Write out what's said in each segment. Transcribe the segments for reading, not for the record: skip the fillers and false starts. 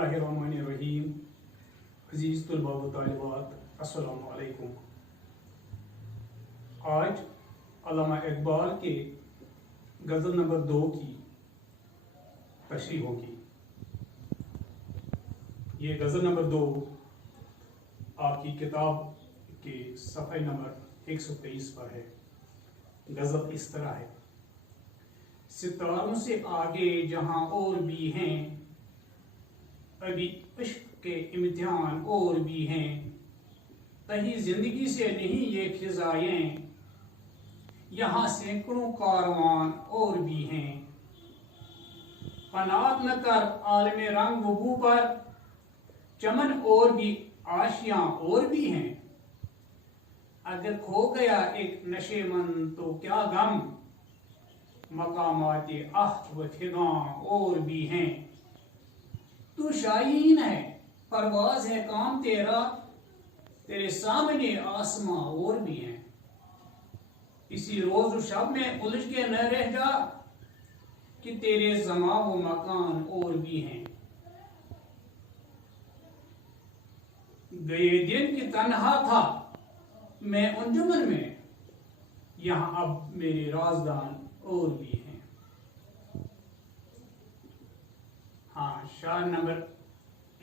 बिस्मिल्लाहिर्रहमानिर्रहीम। अजीज़ तलबा व तालिबात, अस्सलामु अलैकुम। आज अल्लामा इकबाल के गज़ल नंबर 2 की तशरीह होगी। ये गज़ल नंबर 2 आपकी किताब के सफ़े नंबर 123 पर है। गज़ल इस तरह है। सितारों से आगे जहां और भी हैं, अभी इश्क के इम्तिहान और भी हैं, तही जिंदगी से नहीं ये खिजाएं, यहाँ सैकड़ों कारवान और भी हैं। कनात न कर आलम रंग वबू पर, चमन और भी आशियां और भी हैं। अगर खो गया एक नशेमन तो क्या गम, मकामात आह व फिदा और भी हैं। तू शाहीन है, परवाज है काम तेरा, तेरे सामने आसमां और भी हैं। इसी रोज शब में उलझ के न रह जा, कि तेरे ज़मा व मकान और भी हैं। गए दिन की तन्हा था मैं अंजुमन में, यहाँ अब मेरे राजदान और भी हैं। हाँ, शार नंबर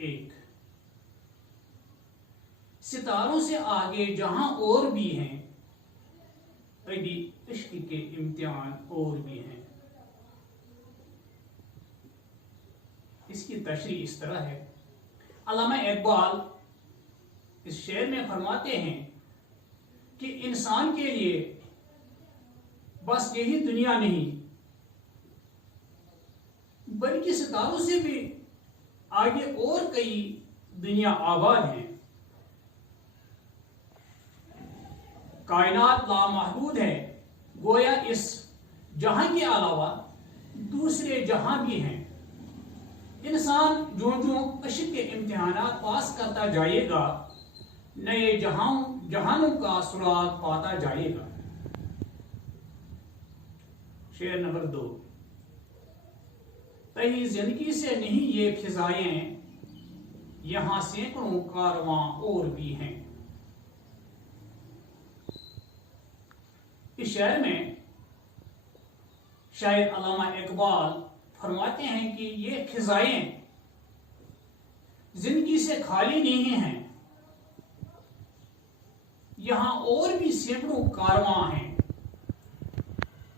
1। सितारों से आगे जहां और भी हैं, अभी इश्क के इम्तिहान और भी हैं। इसकी तशरीह इस तरह है। अल्लामा इकबाल इस शेर में फरमाते हैं कि इंसान के लिए बस यही दुनिया नहीं, बल्कि सितारों से भी आगे और कई दुनिया आबाद हैं। कायनात लामहदूद है, गोया इस जहां के अलावा दूसरे जहां भी हैं। इंसान जो जो इश्क के इम्तिहानात पास करता जाएगा, नए जहानों का सुराग पाता जाएगा। शेर नंबर 2। तही जिंदगी से नहीं ये फिजाएं, यहां सैकड़ों कारवां और भी हैं। इस शेर में शायद अल्लामा इकबाल फरमाते हैं कि ये फिजाएं जिंदगी से खाली नहीं हैं, यहां और भी सैकड़ों कारवां हैं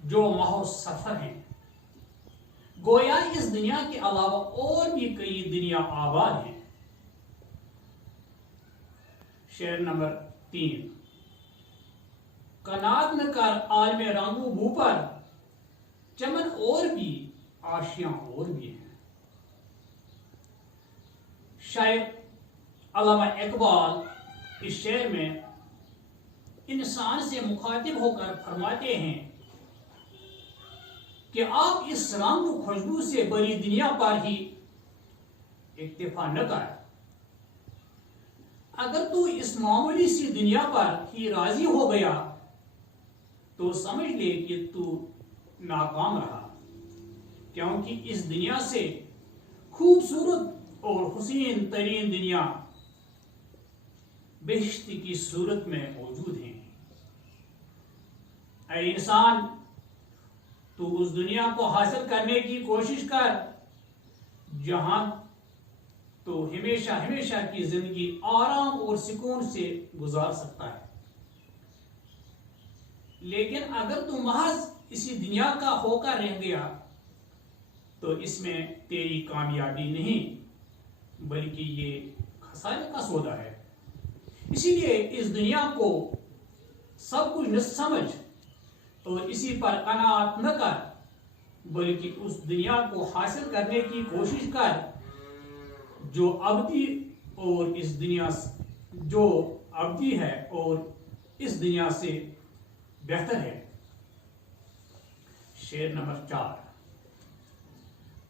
जो महज सफर हैं। गोया इस दुनिया के अलावा और भी कई दुनिया आबाद हैं। शेर नंबर 3। कनात न कर आलम रंगू बू पर, चमन और भी आशियां और भी हैं। शायद अल्लामा इकबाल इस शेर में इंसान से मुखातिब होकर फरमाते हैं कि आप इस रंग खुशबू से बड़ी दुनिया पर ही इक्तिफा न कर। अगर तू इस मामूली सी दुनिया पर ही राजी हो गया, तो समझ ले कि तू नाकाम रहा, क्योंकि इस दुनिया से खूबसूरत और हुसीन तरीन दुनिया बेहिश्त की सूरत में मौजूद है। ऐ इंसान, तू उस दुनिया को हासिल करने की कोशिश कर जहां तो हमेशा हमेशा की जिंदगी आराम और सुकून से गुजार सकता है। लेकिन अगर तू महज इसी दुनिया का होकर रह गया, तो इसमें तेरी कामयाबी नहीं, बल्कि ये खसारे का सौदा है। इसीलिए इस दुनिया को सब कुछ न समझ और इसी पर कनात न कर, बल्कि उस दुनिया को हासिल करने की कोशिश कर जो अबदी और इस दुनिया जो अबदी है और इस दुनिया से बेहतर है। शेर नंबर 4।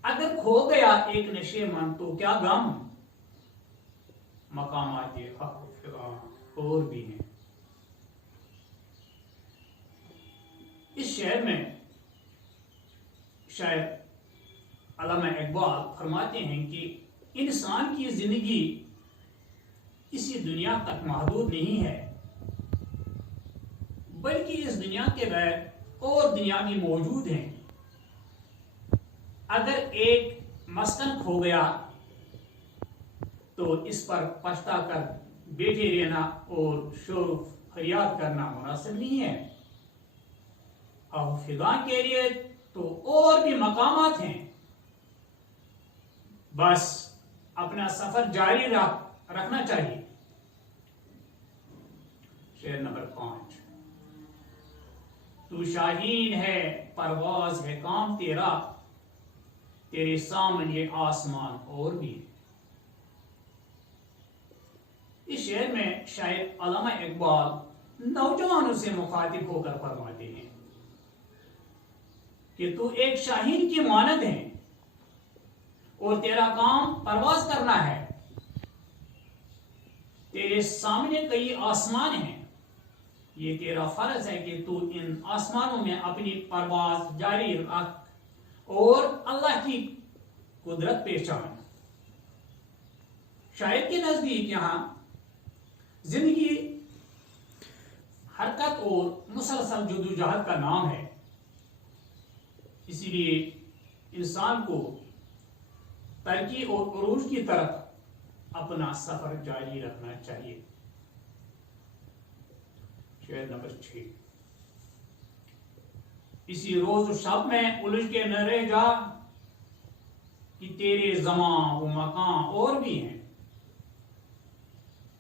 अगर खो गया एक नशेमन तो क्या गम, मकामात और भी हैं। इस शेर में शायद अल्लामा इकबाल फरमाते हैं कि انسان کی زندگی اسی دنیا تک محدود نہیں ہے، بلکہ اس دنیا کے بعد اور دنیا بھی موجود ہیں۔ اگر ایک مسکن کھو گیا تو اس پر پچھتا کر بیٹھے رہنا اور شور فریاد کرنا مناسب نہیں ہے۔ اور فضا کے لیے تو اور بھی مقامات ہیں، بس اپنا سفر جاری رکھنا چاہیے۔ شعر نمبر 5، تو شاہین ہے پرواز ہے کام تیرا، تیرے سامنے آسمان اور بھی ہے۔ اس شعر میں شاعر علامہ اقبال نوجوانوں سے مخاطب ہو کر فرماتے ہیں کہ تو ایک شاہین کی مانند ہے اور تیرا کام پرواز کرنا ہے، تیرے سامنے کئی آسمان ہیں، یہ تیرا فرض ہے کہ تو ان آسمانوں میں اپنی پرواز جاری رکھ اور اللہ کی قدرت پہچان۔ شاعر کے نزدیک یہاں زندگی حرکت اور مسلسل جدوجہد کا نام ہے، اسی لیے انسان کو ترقی اور عروج کی طرف اپنا سفر جاری رکھنا چاہیے۔ شعر نمبر 6، اسی روز و شب میں الجھ کے نہ رہ جا، کہ تیرے زمان و مکان اور بھی ہیں۔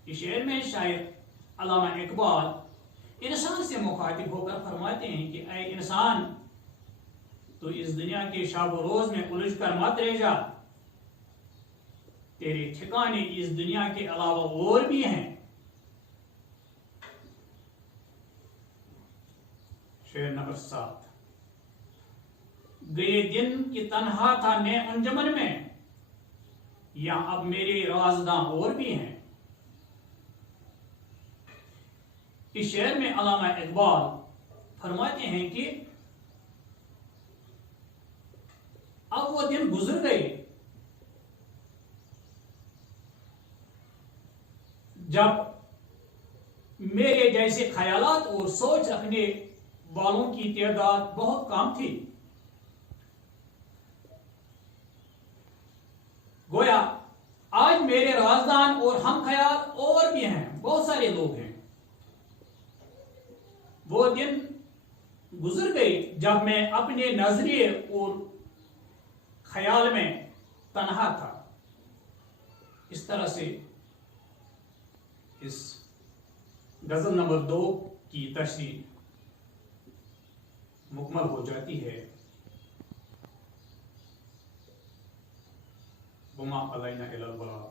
اس شعر میں شاعر علامہ اقبال انسان سے مخاطب ہو کر فرماتے ہیں کہ اے انسان، تو اس دنیا کے شب و روز میں الجھ کر مت رہ جا، تیرے ٹھکانے اس دنیا کے علاوہ اور بھی ہیں۔ شعر نمبر 7، گئے دن کی تنہا تھا میں انجمن میں، یہاں اب میرے رازداں اور بھی ہیں۔ اس شعر میں علامہ اقبال فرماتے ہیں کہ اب وہ دن گزر گئے جب میرے جیسے خیالات اور سوچ رکھنے والوں کی تعداد بہت کم تھی۔ گویا آج میرے رازدان اور ہم خیال اور بھی ہیں، بہت سارے لوگ ہیں۔ وہ دن گزر گئے جب میں اپنے نظریے اور خیال میں تنہا تھا۔ اس طرح سے اس غزل نمبر 2 کی تشریح مکمل ہو جاتی ہے۔ وما علینا الا البلاغ۔